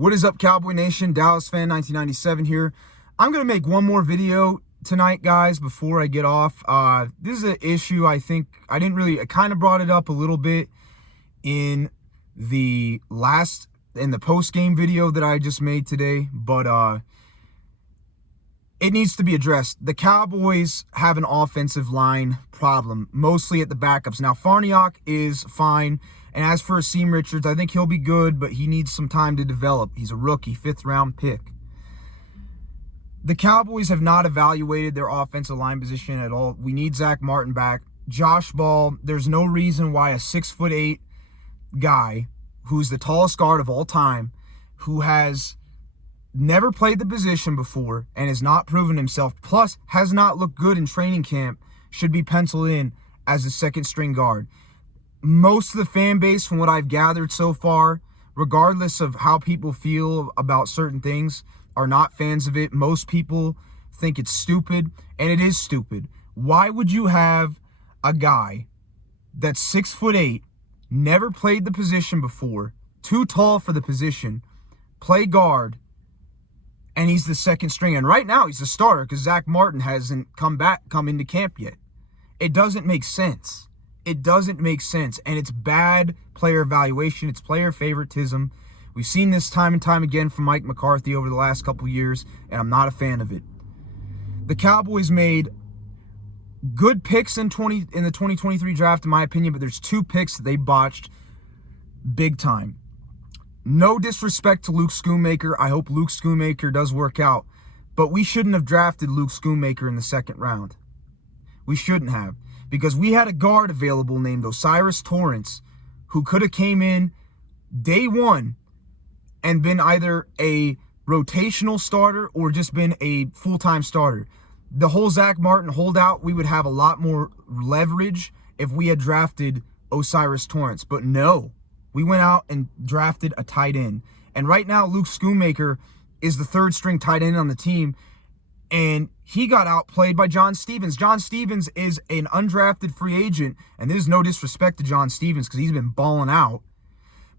What is up, Cowboy Nation? Dallas fan 1997 here. I'm going to make one more video tonight, guys, before I get off. This is an issue I think I kind of brought it up a little bit in the post-game video that I just made today, but it needs to be addressed. The Cowboys have an offensive line problem, mostly at the backups. Now, Farniok is fine. And as for Asim Richards, I think he'll be good, but he needs some time to develop. He's a rookie, 5th-round pick. The Cowboys have not evaluated their offensive line position at all. We need Zach Martin back. Josh Ball, there's no reason why a 6'8" guy who's the tallest guard of all time, who has never played the position before and has not proven himself, plus has not looked good in training camp, should be penciled in as a second-string guard. Most of the fan base, from what I've gathered so far, regardless of how people feel about certain things, are not fans of it. Most people think it's stupid, and it is stupid. Why would you have a guy that's 6'8", never played the position before, too tall for the position, play guard, and he's the second string? And right now he's the starter because Zach Martin hasn't come into camp yet. It doesn't make sense. It doesn't make sense, and it's bad player evaluation. It's player favoritism. We've seen this time and time again from Mike McCarthy over the last couple years, and I'm not a fan of it. The Cowboys made good picks in the 2023 draft, in my opinion, but there's 2 picks that they botched big time. No disrespect to Luke Schoonmaker. I hope Luke Schoonmaker does work out, but we shouldn't have drafted Luke Schoonmaker in the 2nd round. We shouldn't have. Because we had a guard available named Mafi Torrance who could have came in day one and been either a rotational starter or just been a full-time starter. The whole Zach Martin holdout, we would have a lot more leverage if we had drafted Mafi Torrance. But no, we went out and drafted a tight end. And right now, Luke Schoonmaker is the 3rd-string tight end on the team, and he got outplayed by John Stephens. John Stephens is an undrafted free agent, and there's no disrespect to John Stephens because he's been balling out.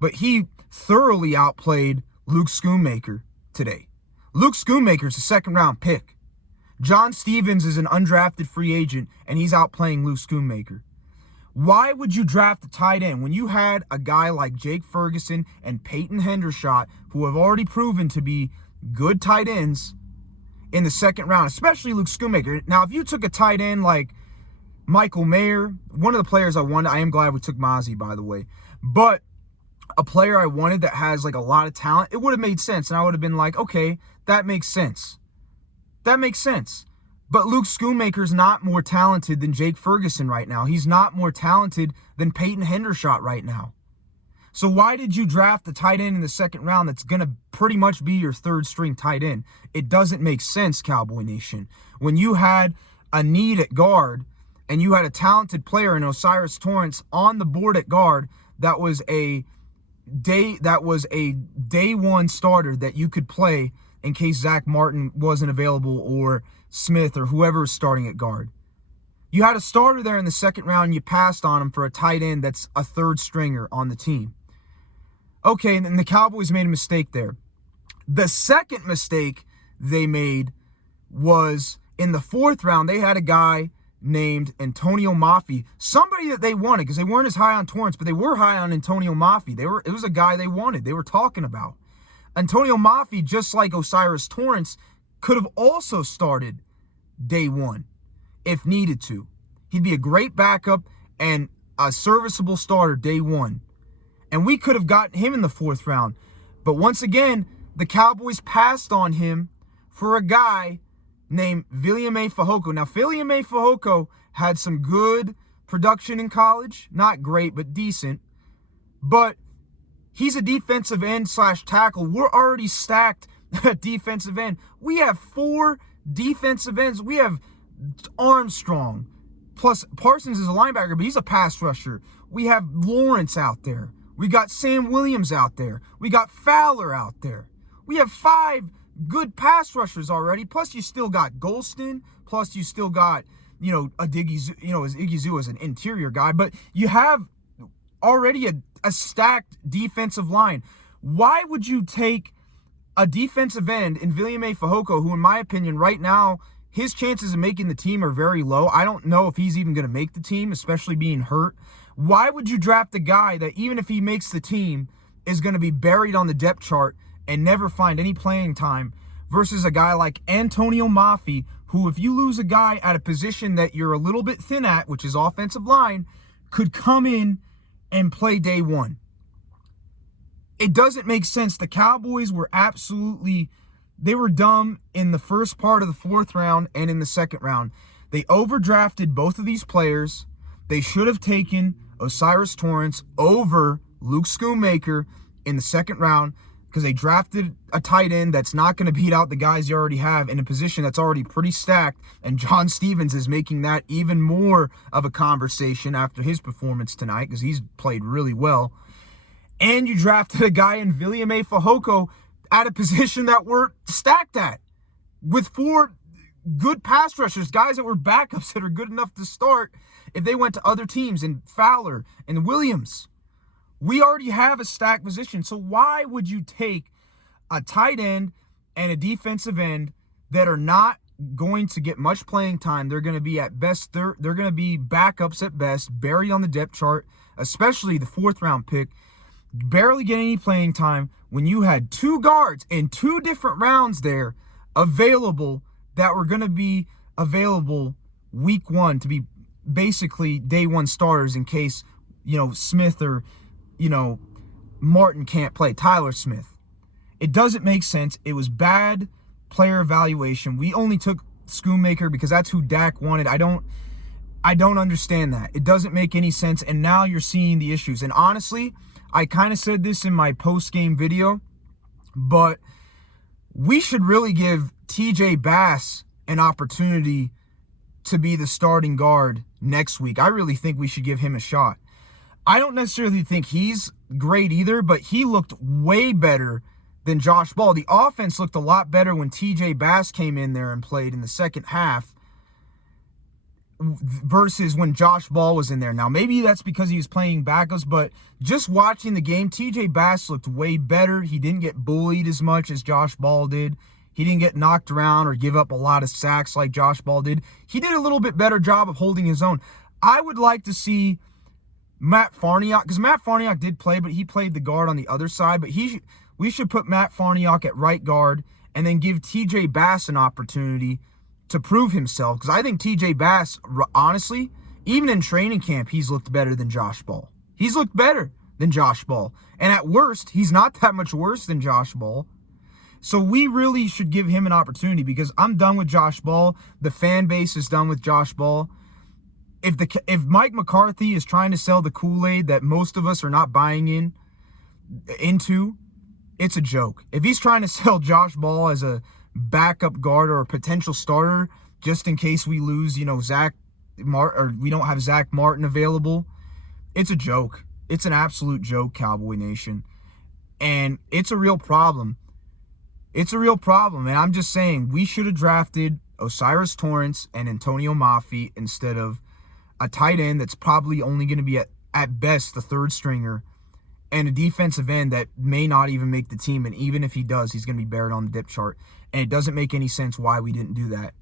But he thoroughly outplayed Luke Schoonmaker today. Luke Schoonmaker is a 2nd-round pick. John Stephens is an undrafted free agent, and he's outplaying Luke Schoonmaker. Why would you draft a tight end when you had a guy like Jake Ferguson and Peyton Hendershot, who have already proven to be good tight ends, in the 2nd round, especially Luke Schoonmaker? Now, if you took a tight end like Michael Mayer, one of the players I wanted, I am glad we took Mazi, by the way, but a player I wanted that has like a lot of talent, it would have made sense, and I would have been like, okay, that makes sense. That makes sense. But Luke Schoonmaker's not more talented than Jake Ferguson right now. He's not more talented than Peyton Hendershot right now. So why did you draft a tight end in the 2nd round that's going to pretty much be your 3rd-string tight end? It doesn't make sense, Cowboy Nation. When you had a need at guard and you had a talented player in Mafi Torrance on the board at guard that was a day one starter that you could play in case Zach Martin wasn't available or Smith or whoever is starting at guard. You had a starter there in the 2nd round, and you passed on him for a tight end that's a 3rd-stringer on the team. Okay, and the Cowboys made a mistake there. The second mistake they made was in the 4th round. They had a guy named Antonio Mafi, somebody that they wanted because they weren't as high on Torrance, but they were high on Antonio Mafi. It was a guy they wanted. They were talking about. Antonio Mafi, just like Mafi Torrance, could have also started day one if needed to. He'd be a great backup and a serviceable starter day one. And we could have gotten him in the 4th round. But once again, the Cowboys passed on him for a guy named Viliame Fehoko. Now, Viliame Fehoko had some good production in college. Not great, but decent. But he's a defensive end / tackle. We're already stacked at defensive end. We have 4 defensive ends. We have Armstrong. Plus, Parsons is a linebacker, but he's a pass rusher. We have Lawrence out there. We got Sam Williams out there. We got Fowler out there. We have 5 good pass rushers already. Plus, you still got Golston. Plus, you still got, Iggy as an interior guy. But you have already a stacked defensive line. Why would you take a defensive end in Williame Fehoko, who in my opinion right now, his chances of making the team are very low. I don't know if he's even going to make the team, especially being hurt. Why would you draft a guy that even if he makes the team is going to be buried on the depth chart and never find any playing time versus a guy like Antonio Mafi, who if you lose a guy at a position that you're a little bit thin at, which is offensive line, could come in and play day one? It doesn't make sense. The Cowboys were they were dumb in the first part of the fourth round and in the second round. They overdrafted both of these players. They should have taken O'Cyrus Torrance over Luke Schoonmaker in the second round because they drafted a tight end that's not going to beat out the guys you already have in a position that's already pretty stacked, and John Stevens is making that even more of a conversation after his performance tonight because he's played really well. And you drafted a guy in Williame Fehoko at a position that we're stacked at with 4 good pass rushers, guys that were backups that are good enough to start if they went to other teams, and Fowler and Williams. We already have a stacked position, so why would you take a tight end and a defensive end that are not going to get much playing time? They're going to be at best, they're going to be backups at best, buried on the depth chart, especially the 4th round pick, barely get any playing time when you had 2 guards in 2 different rounds there available that were going to be available week 1 to be basically day 1 starters in case, Smith or, Martin can't play, Tyler Smith. It doesn't make sense. It was bad player evaluation. We only took Schoonmaker because that's who Dak wanted. I don't understand that. It doesn't make any sense, and now you're seeing the issues. And honestly, I kind of said this in my post-game video, but we should really give TJ Bass an opportunity to be the starting guard next week. I really think we should give him a shot. I don't necessarily think he's great either, but he looked way better than Josh Ball. The offense looked a lot better when TJ Bass came in there and played in the second half versus when Josh Ball was in there. Now, maybe that's because he was playing backups, but just watching the game, TJ Bass looked way better. He didn't get bullied as much as Josh Ball did. He didn't get knocked around or give up a lot of sacks like Josh Ball did. He did a little bit better job of holding his own. I would like to see Matt Farniok, because Matt Farniok did play, but he played the guard on the other side. But we should put Matt Farniok at right guard and then give TJ Bass an opportunity to prove himself, because I think TJ Bass, honestly, even in training camp, he's looked better than Josh Ball. He's looked better than Josh Ball. And at worst, he's not that much worse than Josh Ball. So we really should give him an opportunity because I'm done with Josh Ball. The fan base is done with Josh Ball. If Mike McCarthy is trying to sell the Kool-Aid that most of us are not buying into, it's a joke. If he's trying to sell Josh Ball as a backup guard or a potential starter just in case we lose, Zach Martin, or we don't have Zach Martin available, it's a joke. It's an absolute joke, Cowboy Nation. And it's a real problem. It's a real problem. And I'm just saying we should have drafted O'Cyrus Torrance and Antonio Mafi instead of a tight end that's probably only going to be at best the 3rd stringer, and a defensive end that may not even make the team. And even if he does, he's going to be buried on the depth chart. And it doesn't make any sense why we didn't do that.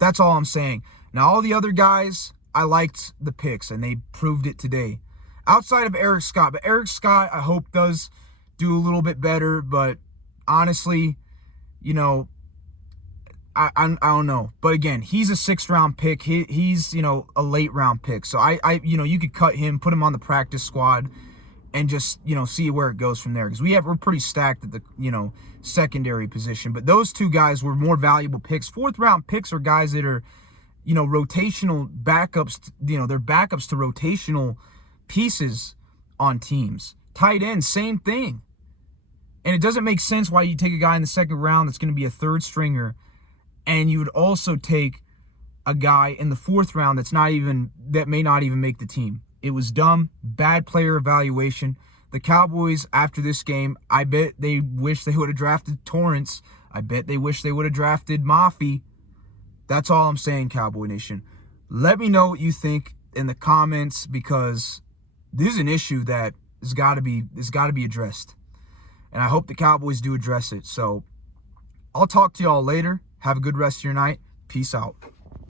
That's all I'm saying. Now, all the other guys, I liked the picks, and they proved it today. Outside of Eric Scott. But Eric Scott, I hope, does do a little bit better. But honestly, I don't know. But again, he's a 6th round pick. He's a late round pick. So I you could cut him, put him on the practice squad, and just see where it goes from there. Because we're pretty stacked at the secondary position. But those 2 guys were more valuable picks. 4th round picks are guys that are rotational backups. They're backups to rotational pieces on teams. Tight end, same thing. And it doesn't make sense why you take a guy in the 2nd round that's going to be a 3rd stringer, and you would also take a guy in the 4th round that may not even make the team. It was dumb, bad player evaluation. The Cowboys, after this game, I bet they wish they would have drafted Torrance. I bet they wish they would have drafted Mafi. That's all I'm saying, Cowboy Nation. Let me know what you think in the comments, because this is an issue that has got to be addressed. and I hope the Cowboys do address it. So I'll talk to y'all later. Have a good rest of your night. Peace out.